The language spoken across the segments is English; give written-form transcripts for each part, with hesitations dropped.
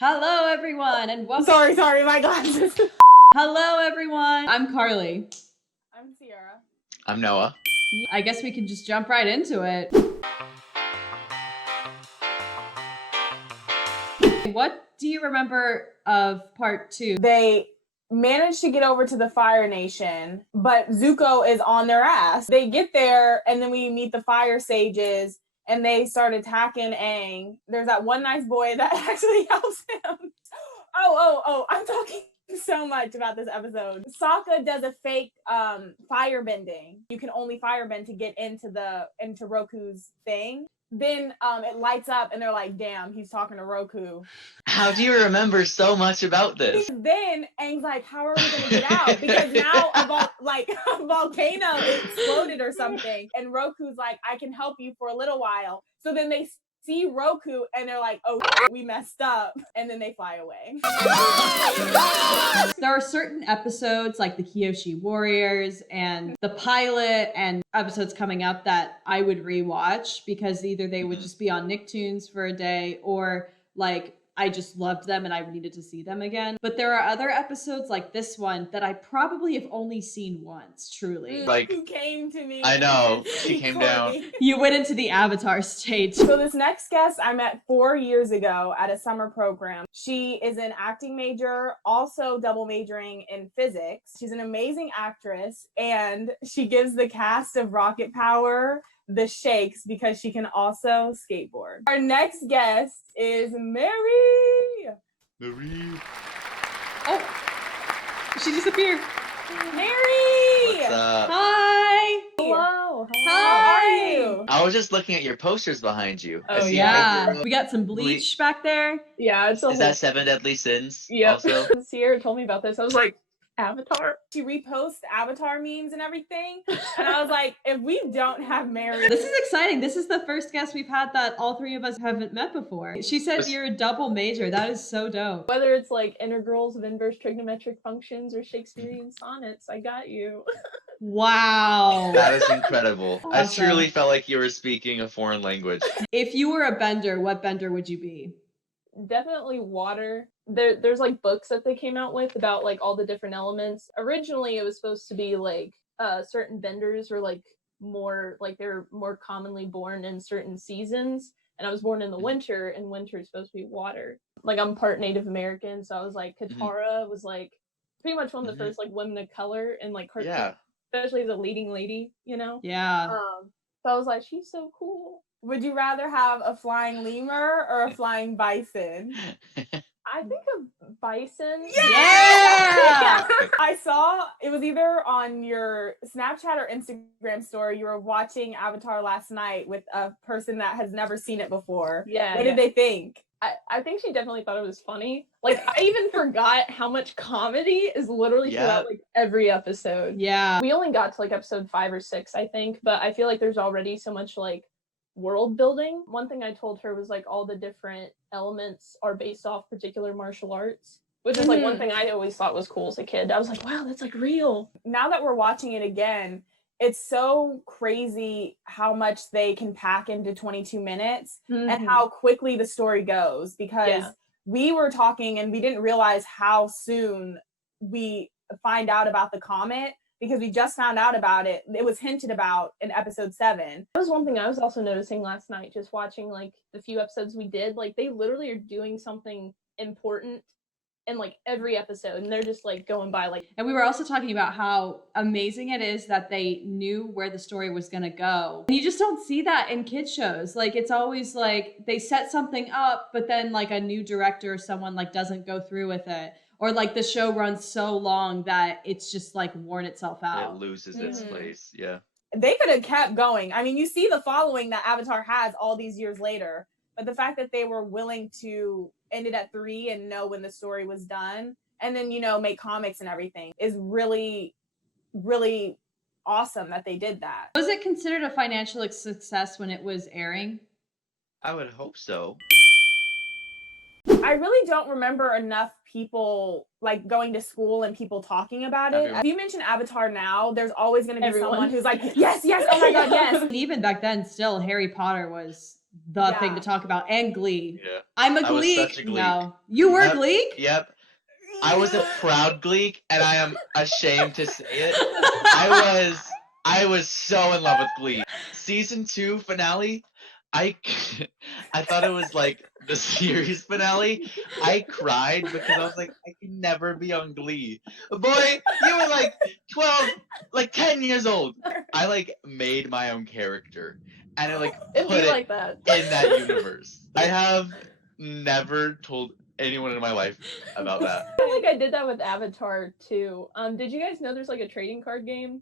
Hello, everyone, and welcome. Sorry, my glasses. Hello, everyone. I'm Carly. I'm Sierra. I'm Noah. I guess we can just jump right into it. What do you remember of part 2? They managed to get over to the Fire Nation, but Zuko is on their ass. They get there, and then we meet the Fire Sages, and they start attacking Aang. There's that one nice boy that actually helps him. Oh, I'm talking so much about this episode. Sokka does a fake fire bending. You can only firebend to get into Roku's thing. Then it lights up and they're like, damn, he's talking to Roku. How do you remember so much about this? Then Aang's like, how are we gonna get out? Because now a volcano exploded or something. And Roku's like, I can help you for a little while. So then they see Roku and they're like, oh, we messed up. And then they fly away. There are certain episodes like the Kyoshi Warriors and the pilot and episodes coming up that I would rewatch because either they would just be on Nicktoons for a day or like I just loved them and I needed to see them again. But there are other episodes like this one that I probably have only seen once, truly. Like, who came to me. I know, she came down. You went into the Avatar stage. So this next guest I met 4 years ago at a summer program. She is an acting major, also double majoring in physics. She's an amazing actress, and she gives the cast of Rocket Power the shakes because she can also skateboard. Our next guest is Mary. Oh, she disappeared. Mary! What's up? Hi. Hello. Hi. How are you? I was just looking at your posters behind you. I Oh see yeah, Hydro. we got some bleach back there. Yeah, it's a Is that 7 Deadly Sins? Yep. Also? Sierra told me about this. I was like, Avatar? She reposts Avatar memes and everything. And I was like, if we don't have Mary. This is exciting. This is the first guest we've had that all three of us haven't met before. She said you're a double major. That is so dope. Whether it's like integrals of inverse trigonometric functions or Shakespearean sonnets, I got you. Wow. That is incredible. I Awesome. truly felt like you were speaking a foreign language. If you were a bender, what bender would you be? Definitely water. There's like books that they came out with about like all the different elements. Originally it was supposed to be like certain benders were like more like they're more commonly born in certain seasons. And I was born in the winter, and winter is supposed to be water. Like I'm part Native American, so I was like Katara was like pretty much one of the first like women of color in like cartoon, Yeah. especially the leading lady, you know? Yeah. So I was like, she's so cool. Would you rather have a flying lemur or a flying bison? I think of bison. Yeah! I saw it was either on your Snapchat or Instagram story. You were watching Avatar last night with a person that has never seen it before. Yeah. What did they think? I think she definitely thought it was funny. Like, I even forgot how much comedy is literally throughout like every episode. Yeah. We only got to like episode 5 or 6, I think, but I feel like there's already so much like world building. One thing I told her was like all the different elements are based off particular martial arts, which is like one thing I always thought was cool as a kid. I was like, wow, that's like real. Now that we're watching it again, it's so crazy how much they can pack into 22 minutes and how quickly the story goes, because we were talking and we didn't realize how soon we find out about the comet, because we just found out about it. It was hinted about in episode 7. That was one thing I was also noticing last night, just watching like the few episodes we did. Like they literally are doing something important in like every episode, and they're just like going by like. And we were also talking about how amazing it is that they knew where the story was going to go. And you just don't see that in kids shows. Like it's always like they set something up, but then like a new director or someone like doesn't go through with it. Or like the show runs so long that it's just like worn itself out. It loses its place. Yeah. They could have kept going. I mean, you see the following that Avatar has all these years later, but the fact that they were willing to end it at 3 and know when the story was done, and then, you know, make comics and everything is really, really awesome that they did that. Was it considered a financial success when it was airing? I would hope so. I really don't remember enough people like going to school and people talking about it. If you mention Avatar now, there's always going to be someone who's like, yes, oh my God, yes. And even back then, still, Harry Potter was the thing Yeah. to talk about, and Glee. Yeah. I'm a I was Gleek. such a Gleek. No, you were Yep. Gleek. Yep. I was a proud Gleek, and I am ashamed to say it. I was so in love with Glee. Season 2 finale, I thought it was like the series finale. I cried because I was like, I can never be on Glee. Boy, you were like 12, like 10 years old. I like made my own character, and I like It'd put be it like that. in that universe. I have never told anyone in my life about that. I feel like I did that with Avatar too. Did you guys know there's like a trading card game?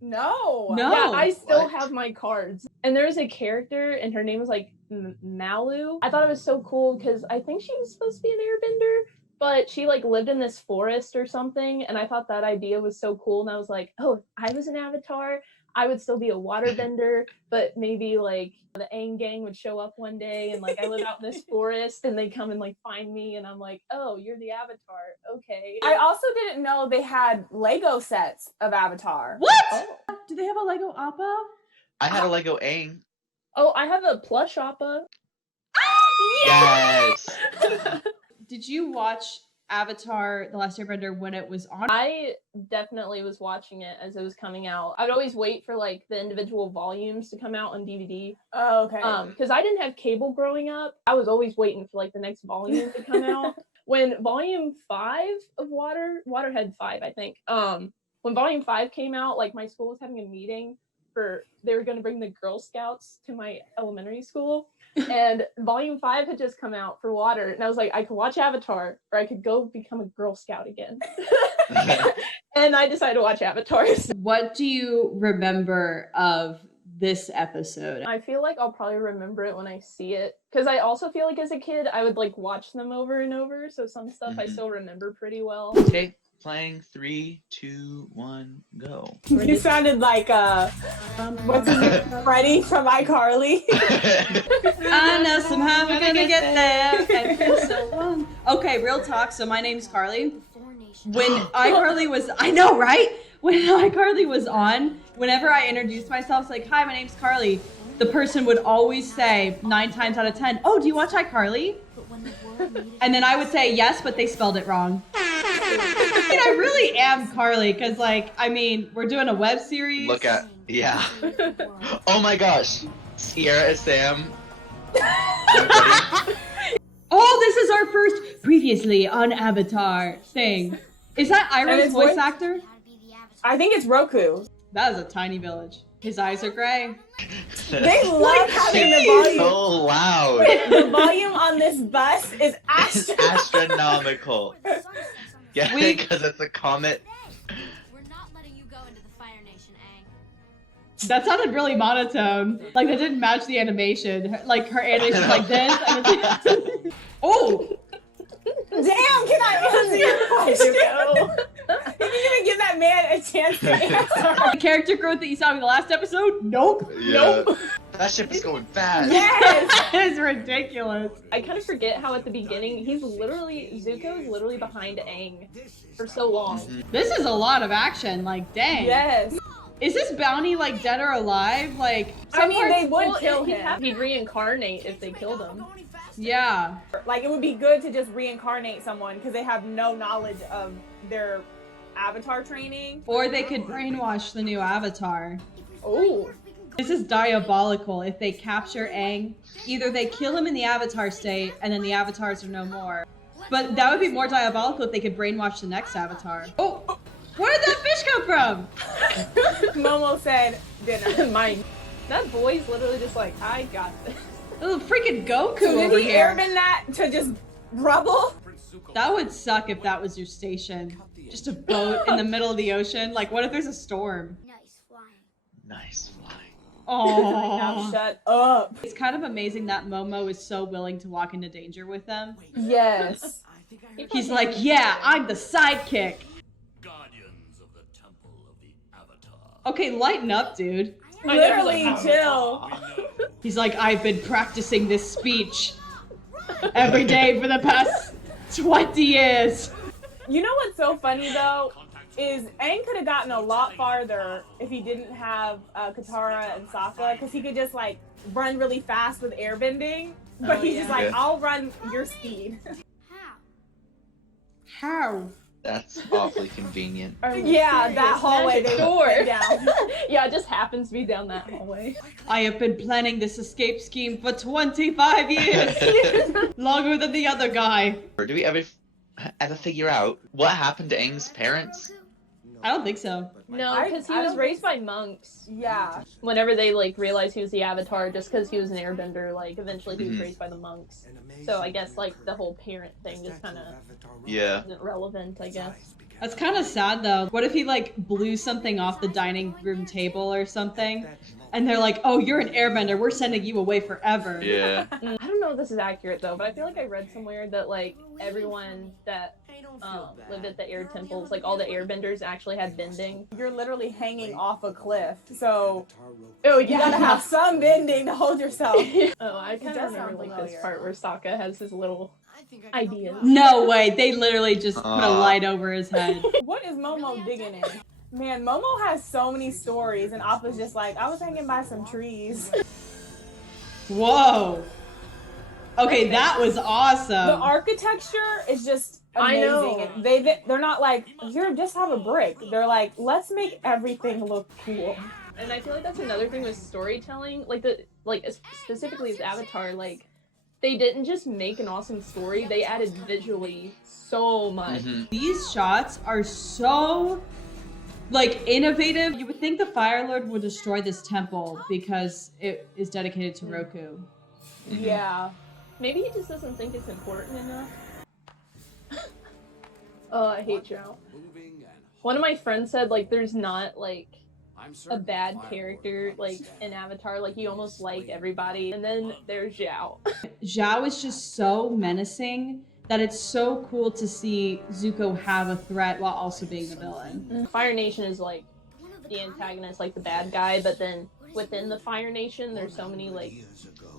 No. No. Yeah, I still What? have my cards. And there was a character, and her name was like Malu. I thought it was so cool because I think she was supposed to be an airbender, but she like lived in this forest or something. And I thought that idea was so cool. And I was like, oh, if I was an avatar, I would still be a waterbender, but maybe like the Aang gang would show up one day and like I live out in this forest and they come and like find me and I'm like, oh, you're the avatar. Okay. I also didn't know they had Lego sets of Avatar. What? Oh. Do they have a Lego Appa? I had a Lego Aang. Oh, I have a plush Appa. Yes. Did you watch Avatar: The Last Airbender when it was on? I definitely was watching it as it was coming out. I'd always wait for like the individual volumes to come out on DVD. Oh, okay. Because I didn't have cable growing up. I was always waiting for like the next volume to come out. When volume 5 of Waterhead 5, I think. When volume 5 came out, like my school was having a meeting they were going to bring the Girl Scouts to my elementary school. And volume 5 had just come out for Water. And I was like, I could watch Avatar or I could go become a Girl Scout again. And I decided to watch Avatar. What do you remember of this episode? I feel like I'll probably remember it when I see it. Because I also feel like as a kid, I would like watch them over and over. So some stuff I still remember pretty well. Okay, playing 3, 2, 1, go. You sounded like what's his name? Freddie from iCarly. I know somehow we're gonna get there. And feel so wrong. Okay, real talk. So my name's Carly. When iCarly was, I know, right? When iCarly was on, whenever I introduced myself, it's like, hi, my name's Carly. The person would always say 9 times out of 10, oh, do you watch iCarly? And then I would say yes, but they spelled it wrong. I mean, I really am Carly, because like, I mean, we're doing a web series. Look at, yeah. Oh my gosh. Sierra is Sam. Oh, this is our first previously on Avatar thing. Is that And Iroh's it's voice voice- actor? I think it's ROKU. That is a tiny village. His eyes are gray. They love having the It's volume. so loud. The volume on this bus is It's astronomical. Yeah, We- because it's a comet. We're not letting you go into the Fire Nation, Aang. That sounded really monotone. Like, that didn't match the animation. Like, her animation's like this, and it's oh! Damn, can I answer your question? You didn't even give that man a chance to answer. The character growth that you saw in the last episode? Nope. Yeah. That ship is going fast. Yes. That is ridiculous. I kind of forget how at the beginning, Zuko is literally behind Aang for so long. This is a lot of action. Like, dang. Yes. Is this bounty, like, dead or alive? Like, I mean, they would Well, kill he'd him. He'd reincarnate if they killed him. yeah. Like, it would be good to just reincarnate someone because they have no knowledge of their avatar training. Or they could brainwash the new Avatar. Oh. This is diabolical. If they capture Aang, either they kill him in the Avatar state, and then the Avatars are no more. But that would be more diabolical if they could brainwash the next Avatar. Oh! Where did that fish come from? Momo said dinner. Mine. That boy's literally just like, I got this. Little freaking Goku So did over he here. airbend that to just rubble? That would suck if that was your station. Just a boat in the middle of the ocean. Like, what if there's a storm? Nice flying. Nice flying. Now Oh, shut up. it's kind of amazing that Momo is so willing to walk into danger with them. Yes. He's like, yeah, I'm the sidekick. Guardians of the Temple of the Avatar. Okay, lighten up, dude. Literally chill. We know He's like, I've been practicing this speech every day for the past 20 years. You know what's so funny though? is Aang could have gotten a lot farther if he didn't have Katara and Sokka, because he could just like run really fast with airbending. But he's just like, Yeah. I'll run your speed. How? That's awfully convenient. Yeah, that hallway they went down. Yeah, it just happens to be down that hallway. I have been planning this escape scheme for 25 years! Longer than the other guy. Or do we ever figure out what happened to Aang's parents? I don't think so. No, because he I was don't raised think by monks. Yeah. Whenever they like realized he was the Avatar, just because he was an Airbender, like eventually he was raised by the monks. So I guess like the whole parent thing just kind of isn't relevant, I guess. That's kind of sad though. What if he like blew something off the dining room table or something? And they're like, oh, you're an airbender. We're sending you away forever. Yeah. I don't know if this is accurate though, but I feel like I read somewhere that like everyone that lived at the air temples, like all the airbenders actually had bending. You're literally hanging off a cliff. So Oh, you gotta have some bending to hold yourself. Oh, I kind does of remember sound like this familiar. part where Sokka has his little ideas. No way. They literally just put a light over his head. What is Momo digging in? Man, Momo has so many stories, and Appa's just like, I was hanging by some trees. Whoa. Okay, that was The awesome. architecture is just I amazing. know. They're not like, here, just have a brick. They're like, let's make everything look cool. And I feel like that's another thing with storytelling, specifically as Avatar, like they didn't just make an awesome story, they added visually so much. These shots are so like innovative. You would think the Fire Lord would destroy this temple because it is dedicated to Roku. Yeah. Maybe he just doesn't think it's important enough. Oh, I hate Zhao. One of my friends said like there's not like a bad character like in Avatar, like you almost like everybody, and then there's Zhao. Zhao is just so menacing that it's so cool to see Zuko have a threat while also being the villain. Fire Nation is like the antagonist, like the bad guy, but then within the Fire Nation there's so many like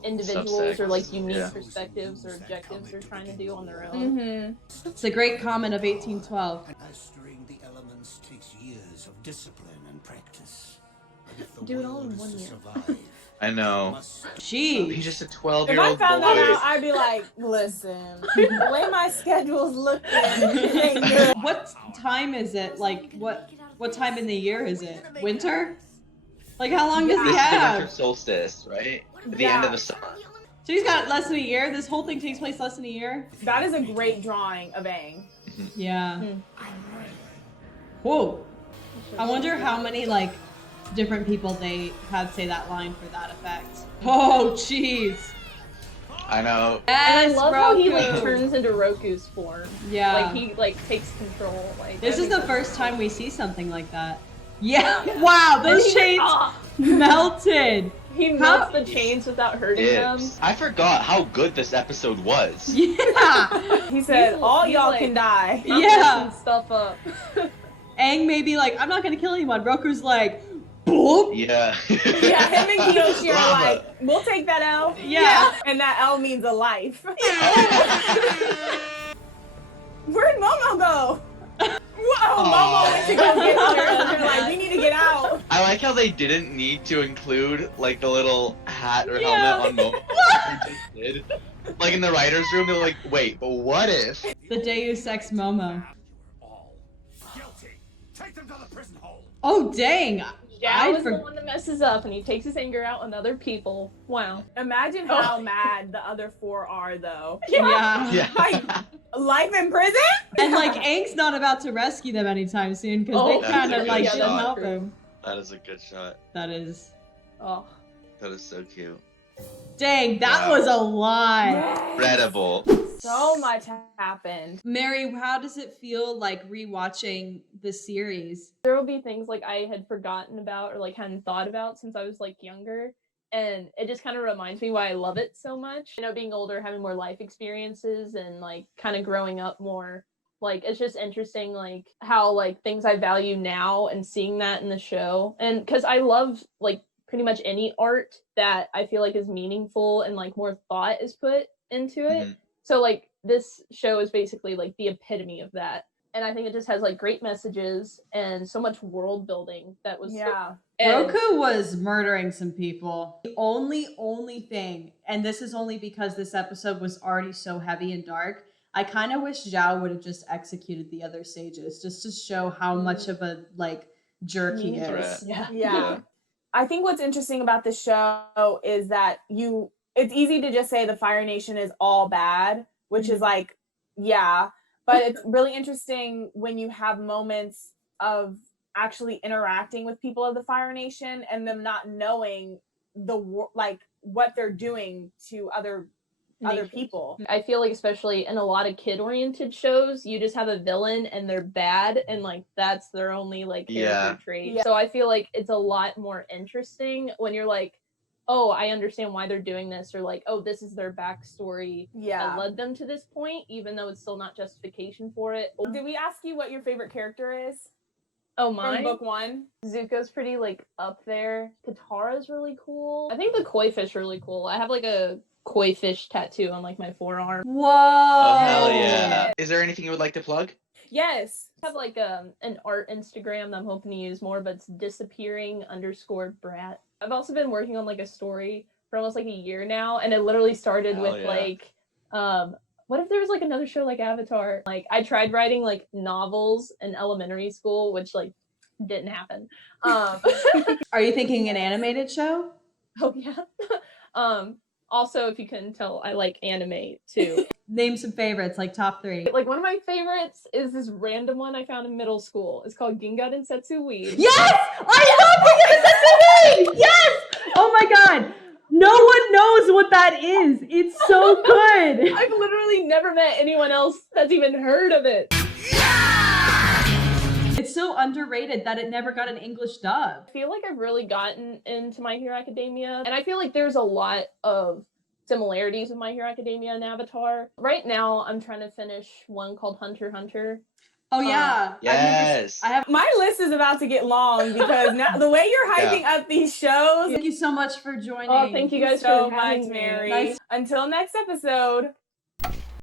individuals or like unique perspectives or objectives they're trying to do on their own. It's a great comment of 1812. Mastering the elements takes years of discipline and practice. But if the Do it all in will one is to year. survive, I know. must Jeez. He's just a If I 12-year-old found that boy. out, I'd be like, listen, the way my schedule's looking, it ain't good. What time is it? Like, what time in the year is it? Winter? Like, how long does he It's the have? winter solstice, right? At the end of the summer. So he's got less than a year? This whole thing takes place less than a year? That is a great drawing of Aang. Yeah. Whoa. I wonder how many, like, different people they had say that line for that effect. Oh, jeez. I know. Yes, And I love how he like Roku. turns into Roku's form. Yeah. Like he like takes control. Like This I is think the that's first time we see something like that. Yeah. Wow, those he's like, shades "Ah!" melted. He melts the chains without hurting them. I forgot how good this episode was. Yeah. He said, He's- all he's y'all like- can die. I'm Yeah. messing stuff up. Aang may be like, I'm not gonna kill anyone. Roku's like, boom. Yeah. Yeah, him and Kiyoshi are Lava. like, we'll take that L. Yeah. And that L means a life. Where'd Momo go? Whoa, Momo went to go get her. They're like, we need to get out. I like how they didn't need to include like the little hat or Yeah. helmet on Momo. They just did. Like in the writer's room, they're like, wait, but what if? The Deus Ex Momo. all guilty. Take them to the prison hole. Oh, dang. Zhao is the one that messes up, and he takes his anger out on other people. Wow. Imagine how mad the other four are, though. Yeah. Yeah. Like, life in prison? And like Aang's not about to rescue them anytime soon because Oh, they that's kind a of good like shot. didn't help True. him. That is a good shot. That is. Oh. That is so cute. Dang, that Wow. was a lot. Incredible. So much happened. Mary, how does it feel like rewatching the series? There will be things like I had forgotten about or like hadn't thought about since I was like younger. And it just kind of reminds me why I love it so much. You know, being older, having more life experiences and like kind of growing up more. Like it's just interesting like how like things I value now and seeing that in the show. And because I love like pretty much any art that I feel like is meaningful and like more thought is put into it. Mhm. So like this show is basically like the epitome of that. and I think it just has like great messages and so much world building that was Yeah. and Roku was murdering some people. The only thing, and this is only because this episode was already so heavy and dark, I kind of wish Zhao would have just executed the other sages just to show how much of a like jerk he Threat. is. yeah. Yeah. I think what's interesting about the show is that it's easy to just say the Fire Nation is all bad, which is like, yeah, but it's really interesting when you have moments of actually interacting with people of the Fire Nation and them not knowing like what they're doing to other people. I feel like especially in a lot of kid-oriented shows, you just have a villain and they're bad and like that's their only like character trait. Yeah. So I feel like it's a lot more interesting when you're like, oh, I understand why they're doing this, or like, oh, this is their backstory that led them to this point, even though it's still not justification for it. Did we ask you what your favorite character is Oh, from mine? book 1? Zuko's pretty like up there. Katara's really cool. I think the koi fish are really cool. I have like a koi fish tattoo on like my forearm. Whoa! Oh hell yeah! Is there anything you would like to plug? Yes. I have like an art Instagram that I'm hoping to use more, but it's disappearing_brat. I've also been working on like a story for almost like a year now, and it literally started Hell with yeah. like what if there was like another show like Avatar? Like I tried writing like novels in elementary school, which like didn't happen. Are you thinking an animated show? Oh yeah. Also, if you couldn't tell, I like anime too. Name some favorites, like top 3. Like one of my favorites is this random one I found in middle school. It's called Ginga Densetsu Weed. Yes! I love Ginga Densetsu! Yes! Oh my god! No one knows what that is. It's so good. I've literally never met anyone else that's even heard of it. It's so underrated that it never got an English dub. I feel like I've really gotten into My Hero Academia, and I feel like there's a lot of similarities with My Hero Academia and Avatar. Right now, I'm trying to finish one called Hunter x Hunter. Oh yeah. Yes. I have. My list is about to get long because now the way you're hyping up these shows. Thank you so much for joining. Oh, thank you guys so for having much, me. Mary. Nice. Until next episode.